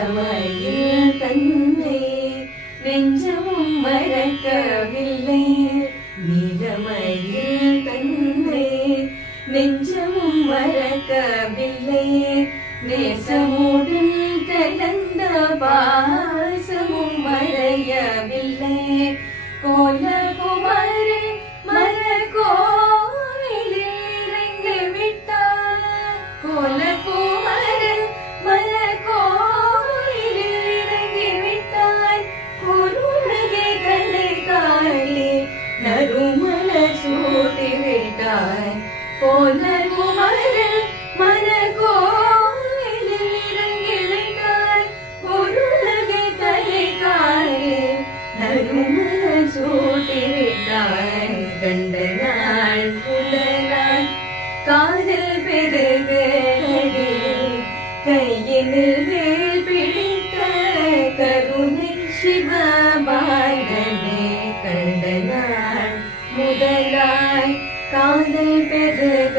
நிலமையில் தன்னை நெஞ்சமும் மறக்கவில்லை. நிலமையில் தன்னை நெஞ்சமும் மறக்கவில்லை. நேசமுடன் கலந்த பாசமும் மறையவில்லை. கோலகுமாரன் மலர்கோவிலில் இறங்கி விட்டார். கோலகுமாரன் மலர்கோவிலில் இறங்கி விட்டார். குருநகை கலை காணி நறுமலர் சூட்டி விட்டார். கோலகுமாரன் மலர்கோவிலில் இறங்கி விட்டார். குருநகை கலை காணி நறுமலர் சூட்டி விட்டார். கண்ட நாள் புலனாய் காதல் பெருகடி. கையினில் வேல் பிடித்த கருணை சிவபாலனே. கண்ட நாள் முதலாய் காதல் பெருக